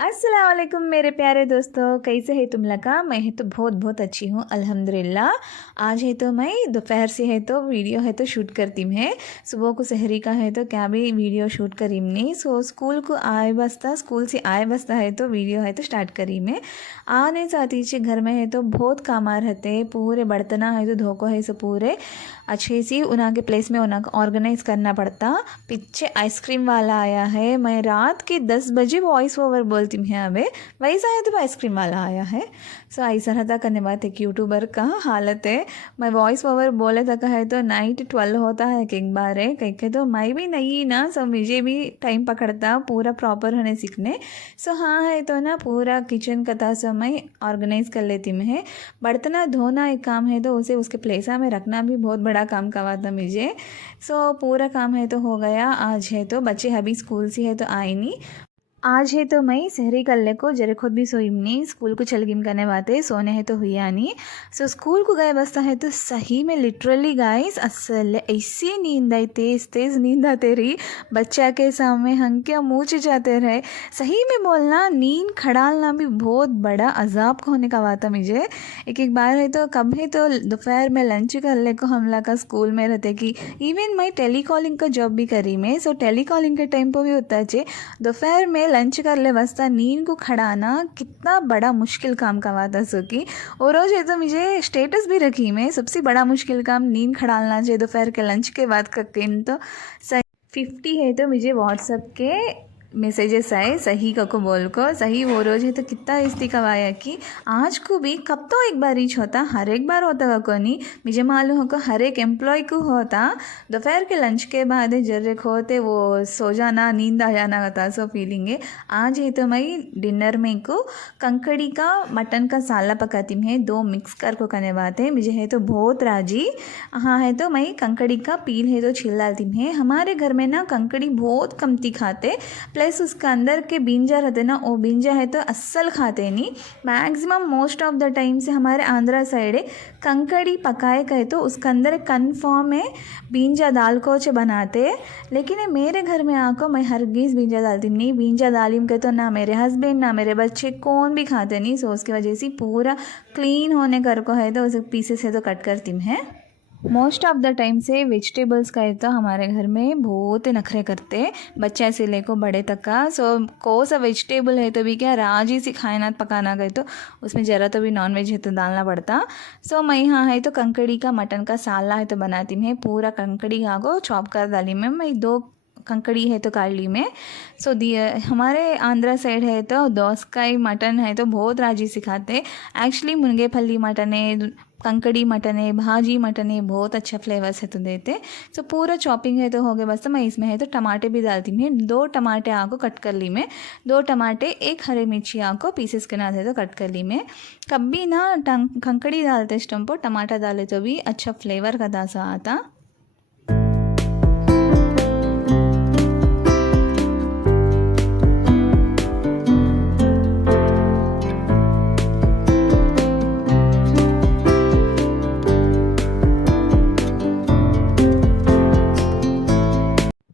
अस्सलाम वालेकुम मेरे प्यारे दोस्तों, कैसे है तुम लगा। मैं है तो बहुत बहुत अच्छी हूँ अल्हम्दुलिल्लाह। आज है तो मैं दोपहर से है तो वीडियो है तो शूट करती मैं। सुबह को सहरी का है तो क्या भी वीडियो शूट करी नहीं। सो स्कूल को आए बसता, स्कूल से आए बसता है तो वीडियो है तो स्टार्ट करी मैं। आने साथी से घर में है तो बहुत काम आ रहते, पूरे बर्तना है तो धोको है सो पूरे अच्छे से उना के प्लेस में उना ऑर्गेनाइज करना पड़ता। पीछे आइसक्रीम वाला आया है, मैं रात के 10 बजे वॉइस ओवर बोलती हूँ अबे वैसा है तो आइसक्रीम वाला आया है। सो ऐसा रहता करने बात एक यूट्यूबर का हालत है। मैं वॉइस ओवर बोले तक है तो नाइट 12 होता है एक बार है कहीं तो मैं भी नहीं ना, सो मुझे भी टाइम पकड़ता पूरा प्रॉपर होने सीखने। सो हाँ है तो ना पूरा किचन का था सो मैं ऑर्गेनाइज कर लेती मैं। बर्तना धोना एक काम है तो उसे उसके प्लेसा में रखना भी बहुत बड़ा काम का था मुझे। सो पूरा काम है तो हो गया। आज है तो बच्चे अभी स्कूल से है तो आए नहीं। आज है तो मैं सहरी कर ले को जरे खुद भी सोई नहीं, स्कूल को चल गिम करने बातें सोने है तो हुई नहीं। सो स्कूल को गए बसता है तो सही में लिटरली गाइस असल ऐसी नींद आई, तेज तेज नींद आते रही। बच्चा के सामने हंके मुँह जाते रहे। सही में बोलना नींद खड़ालना भी बहुत बड़ा अजाब का होने का बात है मुझे। एक बार है तो कब है तो दोपहर में लंच कर ले को हमला का स्कूल में रहते कि इवन मैं टेली कॉलिंग का जॉब भी करी मैं। सो टेली कॉलिंग के टाइम पर भी होता है दोपहर में लंच कर ले बसता नींद को खड़ाना कितना बड़ा मुश्किल काम का बात है। सो कि और रोज है तो मुझे स्टेटस भी रखी मैं सबसे बड़ा मुश्किल काम नींद खड़ालना चाहिए दोपहर के लंच के बाद का दिन तो सही 50 है तो मुझे व्हाट्सएप के मैसेजेस आए सही को बोल को सही वो रोज है तो कितना इस्ती कवाया कि आज को भी कब तो एक बार रीच होता, हर एक बार होता को नहीं मुझे मालूम हो को हर एक एम्प्लॉय को होता। दोपहर के लंच के बाद जर्रे होते वो सो जाना नींद आ जाना होता। सो फीलिंग है। आज है तो मैं डिनर में को कंकड़ी का मटन का साला पकाती है, 2 मिक्स कर को करने बात है मुझे है तो बहुत राजी। हाँ है तो मैं कंकड़ी का पील है तो छील डालती है। हमारे घर में ना कंकड़ी बहुत कमती खाते, प्लस उसका अंदर के बींजा रहते ना वो बींजा है तो अस्सल खाते नहीं। Maximum most of the time से हमारे आंध्रा साइड है कंकड़ी पकाए कहे तो उसका अंदर कन्फर्म है बींजा दाल को बनाते। लेकिन ये मेरे घर में आको मैं हरगिज़ बींजा डालती नहीं। बींजा डाली कहे तो ना मेरे हस्बैंड ना मेरे बच्चे कौन भी खाते नहीं। सो उसकी वजह से पूरा क्लीन होने कर को है तो उसे पीसेस है तो कट करती है। मोस्ट ऑफ द टाइम से वेजिटेबल्स का तो हमारे घर में बहुत नखरे करते, बच्चे से लेको बड़े तक का। सो को सा वेजिटेबल है तो भी क्या राजी से खाना पकाना गए तो उसमें ज़रा तो भी नॉन वेज है तो डालना पड़ता। सो मैं यहाँ है तो कंकड़ी का मटन का साला है तो बनाती मैं। पूरा कंकड़ी को चॉप कर डाली मैं 2 कंकड़ी है तो काट ली मैं। सो हमारे आंध्रा साइड है तो दोसकाई मटन है तो बहुत राजी सिखाते। एक्चुअली मुनगे फली मटन है, कंकड़ी मटन है, भाजी मटन है, बहुत अच्छा फ्लेवर्स है तो देते। सो पूरा चॉपिंग है तो हो गया बस। तो मैं इसमें है तो टमाटे भी डालती हूँ। 2 टमाटे आको कट कर ली मैं, 2 टमाटे 1 हरे मिर्ची आको पीसेस के नाथ है तो कट कर ली मैं। कभी ना कंकड़ी डालते इस टाइम पर टमाटर डाले तो भी अच्छा फ्लेवर का दासा आता।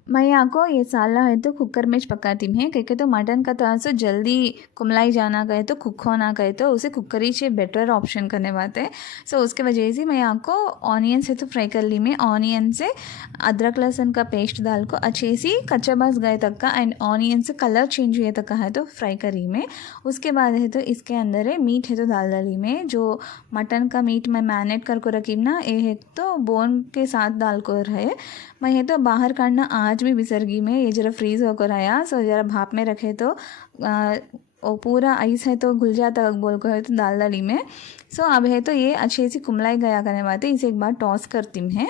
मैं यहाँ को ये साला है तो कुकर में पकाती हूँ क्योंकि तो मटन का तो जल्दी कुमलाई जाना कहे तो कुक होना कहे तो उसे कुकर ही से बेटर ऑप्शन करने बात है। सो उसके वजह से मैं यहाँ को ऑनियन से तो फ्राई कर ली मैं। ऑनियन से अदरक लहसुन का पेस्ट डाल को अच्छे से कच्चा बस गए तक का एंड ऑनियन से कलर चेंज हुए तक का है तो फ्राई करी मैं। उसके बाद है तो इसके अंदर है मीट है तो डाली मैं। जो मटन का मीट मैं मैरिनेट कर को रखी ना ये है तो बोन के साथ डाल को रहे। मैं ये तो बाहर काटना आज भी बिसरगी में, ये जरा फ्रीज़ होकर आया। सो जरा भाप में रखे तो वो पूरा आइस है तो घुल जाता बोल को है तो दाल डाली में। सो अब है तो ये अच्छे से कुमलाई गया करने बात है। इसे एक बार टॉस करती है।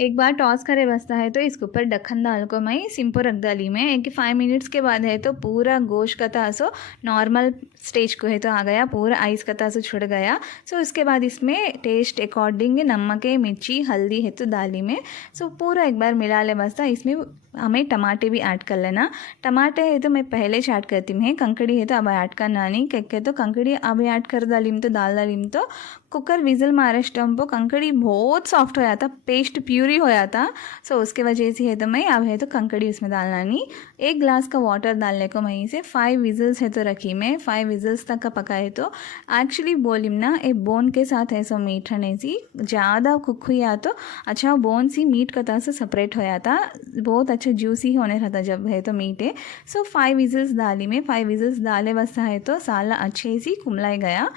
एक बार टॉस करे बसता है तो इसके ऊपर ढक्कन डाल को मैं सिम पर रख डाली मैं। एक 5 मिनट्स के बाद है तो पूरा गोश्त का तासो नॉर्मल स्टेज को है तो आ गया, पूरा आइस का तासो छुड़ गया। सो उसके बाद इसमें टेस्ट अकॉर्डिंग नमक मिर्ची हल्दी है तो डाली में। सो पूरा एक बार मिला ले बसता। इसमें हमें टमाटे भी ऐड कर लेना। टमाटे है तो मैं पहले से ऐड करती हूँ, कंकड़ी है तो अब ऐड करना नहीं क्या तो कंकड़ी अब ऐड कर डालीम तो दाल डालीम तो कुकर विज़ल मारे स्टम पर कंकड़ी बहुत सॉफ्ट हो जाता, पेस्ट प्यूरी हो जाता। सो उसके वजह से है तो मैं अब है तो कंकड़ी उसमें डालना नहीं। 1 ग्लास का वाटर डालने को वहीं से 5 विज़ल्स है तो रखी मैं, 5 विज़ल्स तक का पकाए तो एक्चुअली बोलिम ना एक बोन के साथ है सो मीठ होने सी ज़्यादा कुक हुआ तो अच्छा बोन सी मीट का तरह से सेपरेट हो जाता, बहुत अच्छा जूसी होने रहता जब है तो मीट है। सो 5 विज़ल्स डाली मैं, 5 विज़ल्स डाले बसा है तो साला अच्छे से कुमलाई गया।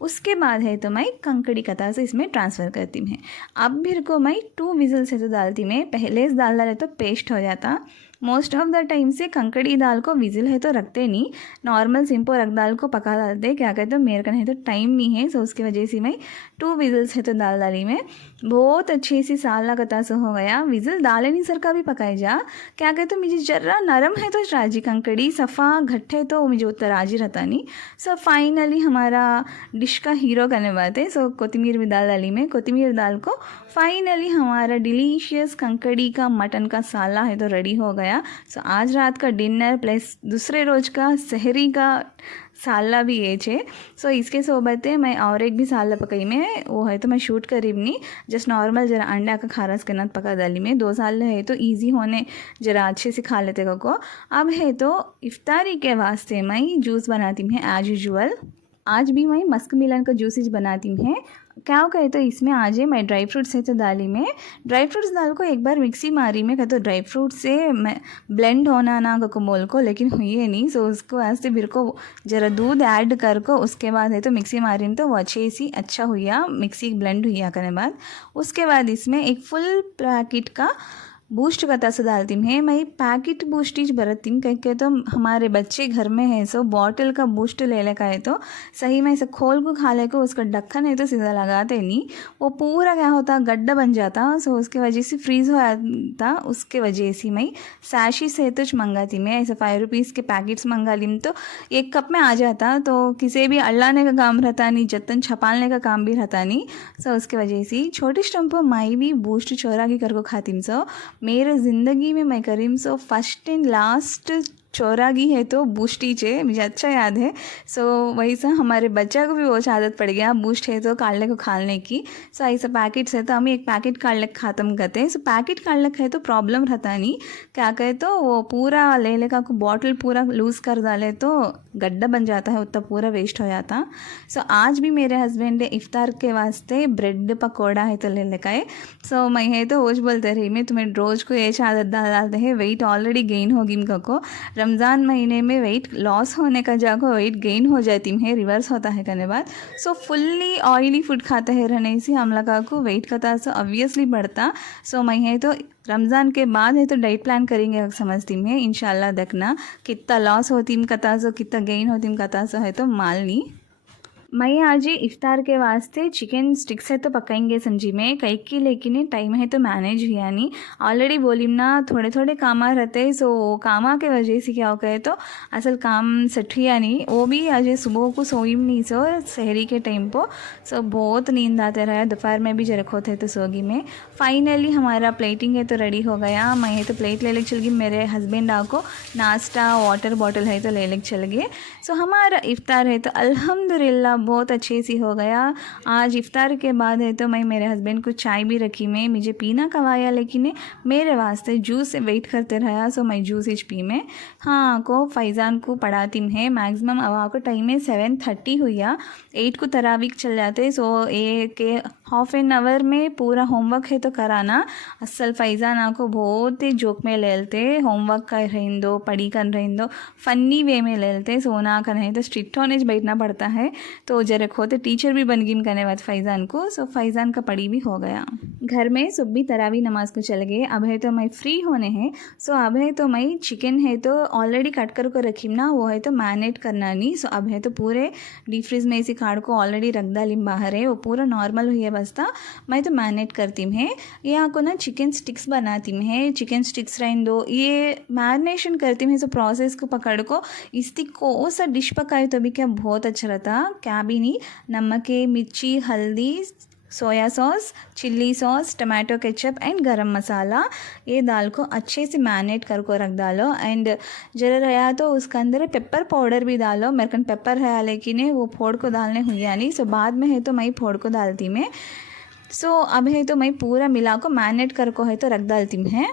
उसके बाद है तो मैं कंकड़ी कता से इसमें ट्रांसफ़र करती हूँ। अब फिर को मैं 2 विज़ल्स है तो डालती मैं, पहले से डाल डाले तो पेस्ट हो जाता। मोस्ट ऑफ द टाइम से कंकड़ी दाल को विज़िल है तो रखते नहीं, नॉर्मल सिंपल रख दाल को पका डालते, क्या कहते हो मेरे का है तो टाइम नहीं है, सो उसकी वजह से मैं 2 विज़ल्स है तो दाल डाली मैं। बहुत अच्छी सी साला कता से हो गया, विज़िल डाले नहीं सर का भी पकाए जा, क्या कहते हो मुझे जर्रा नरम है तो राजी कंकड़ी सफ़ा घट्टे तो मुझे उतना राजी रहता नहीं। सो फाइनली हमारा डिश का हीरो करने बात है, सो कोथिमीर भी दाल डाली मैं, कोथिमीर दाल को फाइनली हमारा डिलीशियस कंकड़ी का मटन का साला है तो रेडी हो गया। सो आज रात का डिनर प्लस दूसरे रोज का सहरी का साला भी ये है। सो इसके सोबत है मैं और एक भी साला पकाई में, वो है तो मैं शूट करीब नहीं, जस्ट नॉर्मल जरा अंडा का खारस के नाथ पका डाली में। 2 साल है तो ईजी होने जरा अच्छे से खा लेते को। अब है तो इफ्तारी के वास्ते मैं जूस बनाती हूँ एज यूजुअल। आज भी मैं मस्क मिलन का जूसेज बनाती हूँ। क्या कहे तो इसमें आज है मैं ड्राई फ्रूट्स है तो डाली में, ड्राई फ्रूट्स दाल को एक बार मिक्सी मारी में कहते तो ड्राई फ्रूट से मैं ब्लेंड होना ना को बोल को, लेकिन हुई है नहीं। सो उसको ऐसे फिर को जरा दूध ऐड कर को उसके बाद है तो मिक्सी मारी में तो वो अच्छे सी अच्छा हुआ, मिक्सी ब्लेंड हुआ करने बाद उसके बाद इसमें एक फुल पैकेट का बूस्ट का से डालती हूँ मैं। पैकेट बूस्टीज बरतती हूँ कह तो हमारे बच्चे घर में है, सो बॉटल का बूस्ट ले लेका है तो सही में इसे खोल को खा ले को उसका ढक्कन है तो सीधा लगाते नहीं, वो पूरा क्या होता गड्ढा बन जाता। सो उसके वजह से फ्रीज़ हो जाता, उसके वजह से मैं सैशी से तो मंगाती मैं ऐसे 5 रुपीज़ के पैकेट्स मंगा ली तो 1 कप में आ जाता, तो किसी भी अल्लाने का काम रहता नहीं, जतन छपालने का काम भी रहता नहीं। सो उसके वजह से छोटे स्टम्प माई भी बूस्ट चोरा की कर को खाती हूँ। सो मेरे ज़िंदगी में मैं करीम सो फर्स्ट एंड लास्ट चौरागी है तो बूस्ट ही चे मुझे अच्छा याद है। सो वही सा हमारे बच्चा को भी वो आदत पड़ गया बूस्ट है तो काढ़ले को खाने की। सो ऐसा पैकेट्स है तो हम एक पैकेट काढ़ले ख़त्म करते हैं। सो पैकेट काढ़ले है तो प्रॉब्लम रहता नहीं, क्या कहे तो वो पूरा ले लेका को बॉटल पूरा लूज़ कर डाले तो गड्ढा बन जाता है, उतना पूरा वेस्ट हो जाता। सो आज भी मेरे हस्बैंड ने इफ्तार के वास्ते ब्रेड पकौड़ा है तो ले लेका है। सो मैं है तो रोज़ बोलते रही मैं तुम्हें रोज़ को ये आदत डालते हैं, वेट ऑलरेडी गेन होगी को रमज़ान महीने में वेट लॉस होने का जगह वेट गेन हो जाती है, रिवर्स होता है करने बाद। सो फुल्ली ऑयली फूड खाते हैं रहने से हम लोग को वेट का तो ऑब्वियसली बढ़ता। सो मैं है तो रमज़ान के बाद है तो डाइट प्लान करेंगे समझती मैं, इंशाल्लाह देखना कितना लॉस होती कता सो कितना गेन होती कता सो है तो माल नहीं। मैं आज इफ्तार के वास्ते चिकन स्टिक्स है तो पकाएंगे समझी में कई की, लेकिन टाइम है तो मैनेज हुआ नहीं। ऑलरेडी बोली ना थोड़े थोड़े कामा रहते, सो कामा के वजह से क्या हो गए तो असल काम सेट हुआ नहीं। वो भी आज सुबह को सोई नहीं, सो शहरी के टाइम पर सो बहुत नींद आते रहा, दोपहर में भी जरक होते तो सोगी में। फाइनली हमारा प्लेटिंग है तो रेडी हो गया, मैं तो प्लेट ले चल गई, मेरे हस्बैंड को नाश्ता वाटर बॉटल है तो ले चल गए। सो हमारा इफ्तार है तो अल्हम्दुलिल्लाह बहुत अच्छे से हो गया। आज इफ्तार के बाद है तो मैं मेरे हस्बैंड को चाय भी रखी मैं, मुझे पीना कवाया लेकिन मेरे वास्ते जूस से वेट करते रहा, सो मैं जूस ही पी में। हाँ को फैज़ान को पढ़ाती है मैक्सिमम अब को टाइम में 7:30 हुआ, 8 को तरावीक चल जाते। सो एक हाफ एन आवर में पूरा होमवर्क है तो कराना। असल फैज़ान को बहुत ही जोक में ले लेते, होमवर्क कर रही दो पढ़ी कर रही दो फ़नी वे में ले लेते, सोना का नहीं तो स्ट्रिक्ट होने बैठना पड़ता है। तो जरक होते टीचर भी बन गई करने बाद फैज़ान को। सो फैज़ान का पढ़ी भी हो गया, घर में सुबह तरावी नमाज को चल गए। अब है तो मैं फ्री होने हैं। सो अब है तो मैं चिकन है तो ऑलरेडी कट कर को रखी ना, वो है तो मैरिनेट करना नहीं। सो अब है तो पूरे डीप फ्रीज में इसी कार्ड को ऑलरेडी रख डाली बाहर है, वो पूरा नॉर्मल हुई है बसता मैं तो मैरिनेट करती हूँ। यहाँ को ना चिकन स्टिक्स बनाती हूँ, चिकन स्टिक्स रहने दो ये मैरिनेशन करती हूँ। सो प्रोसेस को पकड़ को इसकी को सा डिश पकाए तो भी क्या बहुत अच्छा रहता, क्या भी नहीं नमक मिर्ची हल्दी soya sauce, chilli sauce, tomato ketchup and गरम मसाला, ये दाल को अच्छे से मैरिनेट करके रख डालो। एंड जरा रहा तो उसके अंदर पेपर पाउडर भी डालो। मेरे कन पेपर है लेकिन वो फोड़ को डालने हुई नहीं, सो बाद में है तो मैं फोड़ को डालती मैं। सो अब है तो मैं पूरा मिला को मैरिनेट करको है तो रख डालती मैं।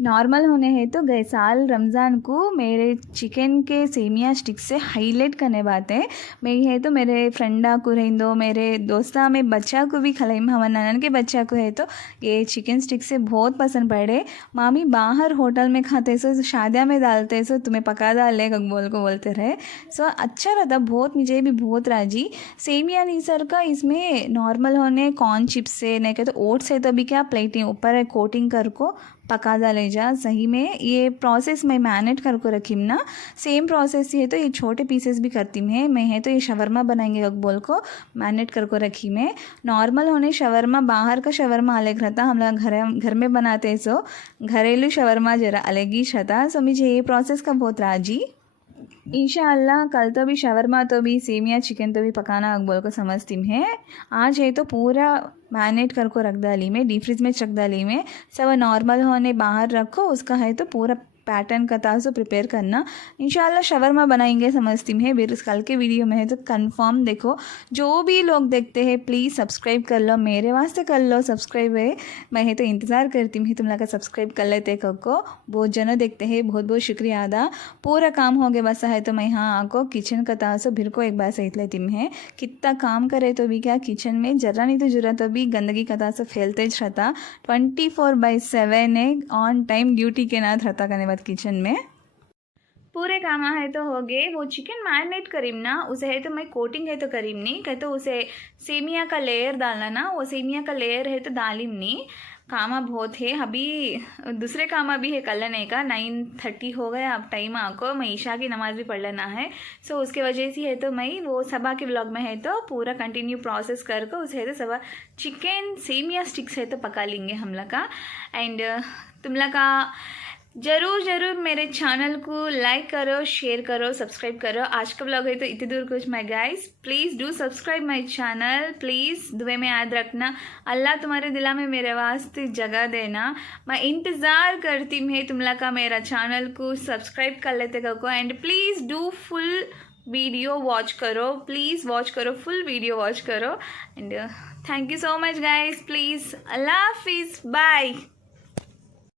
नॉर्मल होने हैं तो गए साल रमज़ान को मेरे चिकन के सेमिया स्टिक से हाईलाइट करने बात है। मैं है तो मेरे फ्रेंडा को रहेंदो, मेरे दोस्ता में बच्चा को भी खिलाई, हमारे ननन के बच्चा को है तो ये चिकन स्टिक से बहुत पसंद पड़े। मामी बाहर होटल में खाते सो शादियाँ में डालते सो तुम्हें पका डाले बोलते रहे। सो अच्छा रहता बहुत, मुझे भी बहुत राजी। सेमिया नहीं सर का इसमें नॉर्मल होने कॉर्न चिप्स से नहीं कहते तो ओट्स है तो अभी क्या प्लेटिंग ऊपर कोटिंग कर को पका डाले जा। सही में ये प्रोसेस मैं मैरिनेट करको रखी ना, सेम प्रोसेस ही है तो ये छोटे पीसेस भी करती मैं है तो ये शवरमा बनाएंगे बोल को मैरिनेट करको रखी मैं। नॉर्मल होने शवरमा बाहर का शवरमा अलग रहता, हम लोग घर में बनाते सो घरेलू शवरमा जरा अलग ही रहता। सो मुझे ये प्रोसेस का बहुत राजी। इंशाअल्लाह कल तो भी शवरमा तो भी सेमिया चिकन तो भी पकाना बोल को समझती है। आज है तो पूरा मैरिनेट करको रख डाली मैं, डीप फ्रिज में रख डाली मैं। सब नॉर्मल होने बाहर रखो, उसका है तो पूरा पैटर्न का ताज़ो प्रिपेयर करना। इंशाल्लाह शवरमा बनाएंगे समझती है। फिर कल के वीडियो में है तो कंफर्म देखो। जो भी लोग देखते हैं प्लीज़ सब्सक्राइब कर लो, मेरे वास्ते कर लो सब्सक्राइब है। मैं है तो इंतज़ार करती हूँ तुम लोग का सब्सक्राइब कर लेते को। बहुत जनों देखते हैं, बहुत बहुत शुक्रिया अदा। पूरा काम हो गया बस है तो मैं यहाँ आको किचन का ताज़ो फिर को एक बार सही लेती है। कितना काम करे तो भी क्या किचन में जरा नहीं तो जरा तो भी गंदगी का ताज़ो फैलते रहता। 24/7 है ऑन टाइम ड्यूटी के नाथ रहता करने बाद किचन में। पूरे काम है तो हो गए। वो चिकन मैरिनेट करीम ना, उसे है तो मैं कोटिंग है तो करीम नहीं कहते तो उसे सेमिया का लेयर डालना ना, वो सेमिया का लेयर है तो डालिम नहीं। कामा बहुत है अभी, दूसरे कामा भी है कल नहीं का 9:30 हो गया। अब टाइम आको मैं ईशा की नमाज़ भी पढ़ लेना है। सो उसके वजह से है तो मैं वो सबा के व्लॉग में है तो पूरा कंटिन्यू प्रोसेस करके उसे है तो सबा चिकन सेमिया स्टिक्स है तो पका लेंगे हम लोग का। एंड तुम लोग का ज़रूर मेरे चैनल को लाइक करो, शेयर करो, सब्सक्राइब करो। आज का ब्लॉग है तो इतनी दूर कुछ my guys, please do subscribe my channel. Please दुआ में याद रखना, अल्लाह तुम्हारे दिला में मेरे वास्ते जगह देना। मैं इंतज़ार करती हूँ तुम लोग का मेरा चैनल को सब्सक्राइब कर लेते को। And please do full video watch करो, प्लीज़ वॉच करो, फुल वीडियो वॉच करो। And thank you so much guys, please अल्लाह हाफिज़, बाय।